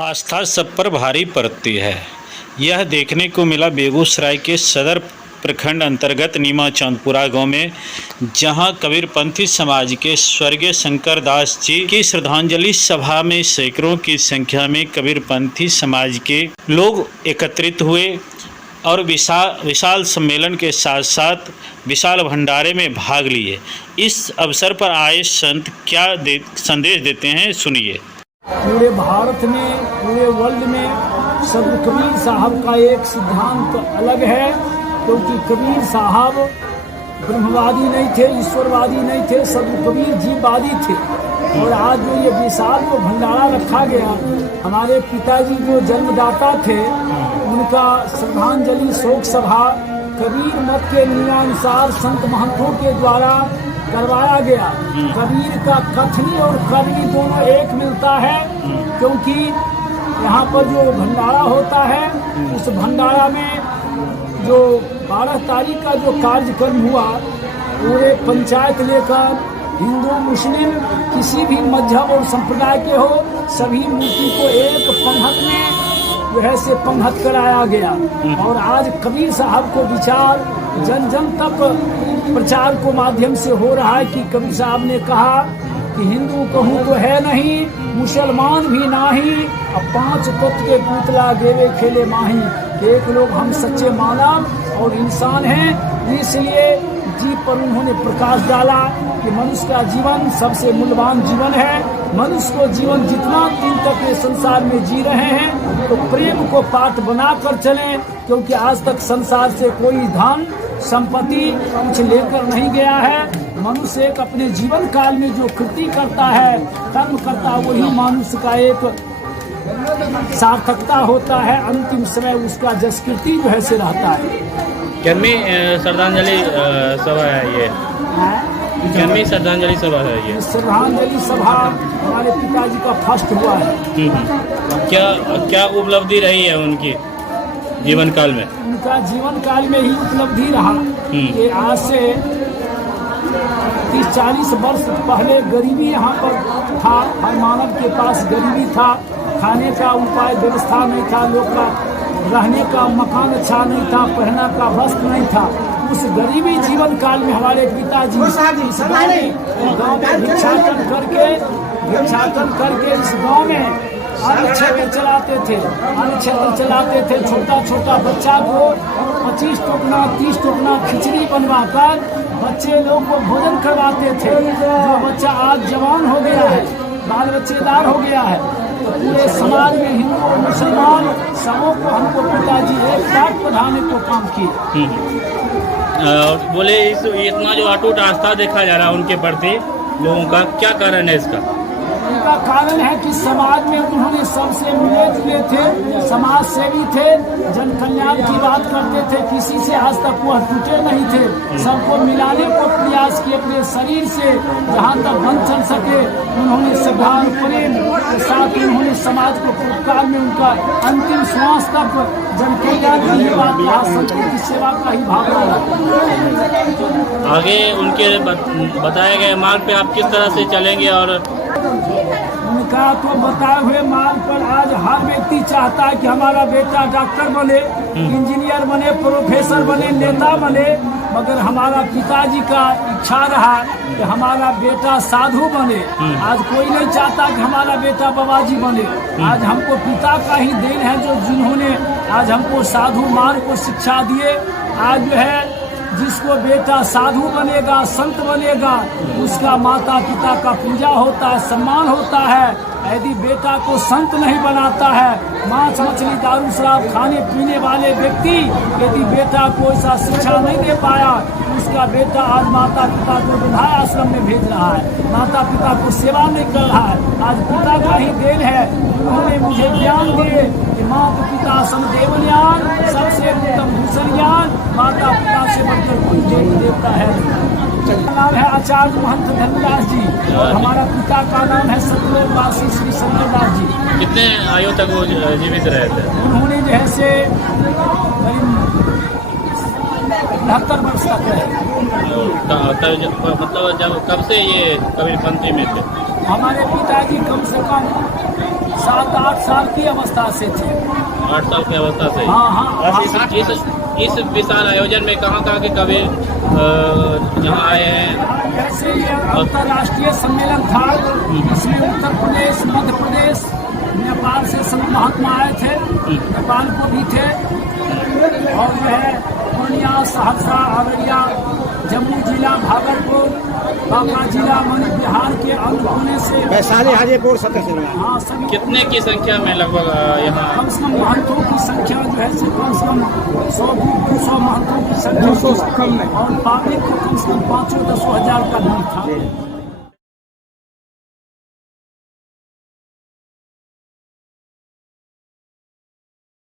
आस्था सब पर भारी पड़ती है। यह देखने को मिला बेगूसराय के सदर प्रखंड अंतर्गत नीमा चांदपुरा गांव में, जहां कबीरपंथी समाज के स्वर्गीय शंकर दास जी की श्रद्धांजलि सभा में सैकड़ों की संख्या में कबीरपंथी समाज के लोग एकत्रित हुए और विशाल सम्मेलन के साथ साथ विशाल भंडारे में भाग लिए। इस अवसर पर आए संत क्या संदेश देते हैं, सुनिए। पूरे भारत में, पूरे वर्ल्ड में सदर कबीर साहब का एक सिद्धांत अलग है, क्योंकि कबीर साहब ब्रह्मवादी नहीं थे, ईश्वरवादी नहीं थे, सदर कबीर जीववादी थे। और आज जो ये विशाल जो भंडारा रखा गया, हमारे पिताजी जो जन्मदाता थे उनका श्रद्धांजलि शोक सभा कबीर मत के नियमानुसार संत महंतों के द्वारा करवाया गया। कबीर का कथनी और करनी दोनों एक मिलता है, क्योंकि यहाँ पर जो भंडारा होता है, उस भंडारा में जो 12 तारीख का जो कार्यक्रम हुआ, पूरे पंचायत लेकर हिंदू मुस्लिम किसी भी मजहब और संप्रदाय के हो, सभी मूर्ति को एक पंगत में जो है से पंगत कराया गया। और आज कबीर साहब को विचार जन जन तक प्रचार को माध्यम से हो रहा है कि कबीर साहब ने कहा कि हिंदू कहूँ तो है नहीं, मुसलमान भी नाही, अब 5 तत्व के पुतला गेवे खेले माही। एक लोग हम सच्चे मानव और इंसान हैं, इसलिए जी पर उन्होंने प्रकाश डाला कि मनुष्य का जीवन सबसे मूल्यवान जीवन है। मनुष्य को जीवन जितना दिन तक ये संसार में जी रहे हैं, तो प्रेम को पाठ बनाकर चलें, क्योंकि आज तक संसार से कोई धन संपत्ति कुछ लेकर नहीं गया है। मनुष्य एक अपने जीवन काल में जो कृति करता है, कर्म करता है, वही मनुष्य का एक सार्थकता होता है। अंतिम समय उसका जसकृति जो है से रहता है। कितनी श्रद्धांजलि सभा है ये? कितनी श्रद्धांजलि सभा है ये? श्रद्धांजलि सभा हमारे पिताजी का फर्स्ट हुआ है। क्या उपलब्धि रही है उनकी जीवन काल में? उनका जीवन काल में ही उपलब्धि रहा कि आज से 30-40 वर्ष पहले गरीबी यहाँ पर था, हर मानव के पास गरीबी था, खाने का उपाय व्यवस्था नहीं था, लोग का रहने का मकान अच्छा नहीं था, पहनने का वस्त्र नहीं था। उस गरीबी जीवन काल में हमारे पिताजी इस गाँव में भिक्षाटन करके इस गाँव में अन्न क्षेत्र चलाते थे। अन्न क्षेत्र चलाते थे, छोटा छोटा बच्चा को 25 टोकना 30 टोकना खिचड़ी बनवा कर बच्चे लोग को भोजन करवाते थे। जो बच्चा आज जवान हो गया है, बाल बच्चेदार हो गया है, तो पूरे समाज में हिंदू और मुसलमान सबों को हमको पिताजी एक साथ बढ़ाने को काम किए। बोले इतना जो अटूट आस्था देखा जा रहा है उनके प्रति लोगों का, क्या कारण है इसका? उनका कारण है कि समाज में उन्होंने सबसे मिले जुले थे, समाज सेवी थे, जन कल्याण की बात करते थे, किसी से आज तक वह टूटे नहीं थे, सबको मिलाने को प्रयास किए। अपने शरीर से जहाँ तक बन चल सके उन्होंने श्रद्धा प्रेम के साथ उन्होंने समाज को पुरस्कार में उनका अंतिम श्वास तक जन कल्याण की बात कहा, संतों की सेवा का ही भाव रहा। आगे उनके बताए गए मार्ग पे आप किस तरह से चलेंगे? और उनका तो बताए हुए मार्ग पर आज हर व्यक्ति चाहता है कि हमारा बेटा डॉक्टर बने, इंजीनियर बने, प्रोफेसर बने, नेता बने, मगर हमारा पिताजी का इच्छा रहा कि हमारा बेटा साधु बने। आज कोई नहीं चाहता कि हमारा बेटा बाबाजी बने। आज हमको पिता का ही देन है, जो जिन्होंने आज हमको साधु मार्ग को शिक्षा दिए। आज जो है जिसको बेटा साधु बनेगा, संत बनेगा, उसका माता पिता का पूजा होता है, सम्मान होता है। यदि बेटा को संत नहीं बनाता है, मांस मछली दारू शराब खाने पीने वाले व्यक्ति यदि बेटा को ऐसा शिक्षा नहीं दे पाया, उसका बेटा आज माता पिता को वृद्धाश्रम आश्रम में भेज रहा है, माता पिता को सेवा नहीं कर रहा है। आज पिता का ही देन है, उन्होंने मुझे ज्ञान दिए कि माता पिता समदेव ज्ञान, सबसे उत्तम भूषण ज्ञान, माता पिता से बढ़कर कोई देव देवता है। मेरा नाम है आचार्य महंत धर्मदास जी और हमारा पिता का नाम है सतलोकवासी श्री संजयदास जी। कितने आयु तक वो जीवित रहे थे? उन्होंने जो है से करीब 72 वर्ष तक रहे। मतलब जब कब से ये कबीरपंथी में थे? हमारे पिताजी कम से कम 7-8 साल की अवस्था से थे। 8 साल की अवस्था से? हाँ। इस विशाल आयोजन में कहाँ के कबीर यहाँ आए हैं? जैसे ये अंतर्राष्ट्रीय सम्मेलन था, इसमें उत्तर प्रदेश, मध्य प्रदेश, नेपाल से संत महात्मा आए थे, नेपाल को भी थे, और जो है पूर्णिया, सहरसा, अररिया, जम्मू जिला, भागलपुर, बांका जिला, मध्य बिहार के अन्य कोने से, वैशाली, हाजीपुर, सतरसिंह। हाँ सभी। कितने की संख्या में लगभग यहाँ? कम से कम महंतों की संख्या जो है कम से कम 100-200 महंतों की संख्या, 200 से कम नहीं, और पब्लिक को कम से कम 500-10 हजार का भीड़ था।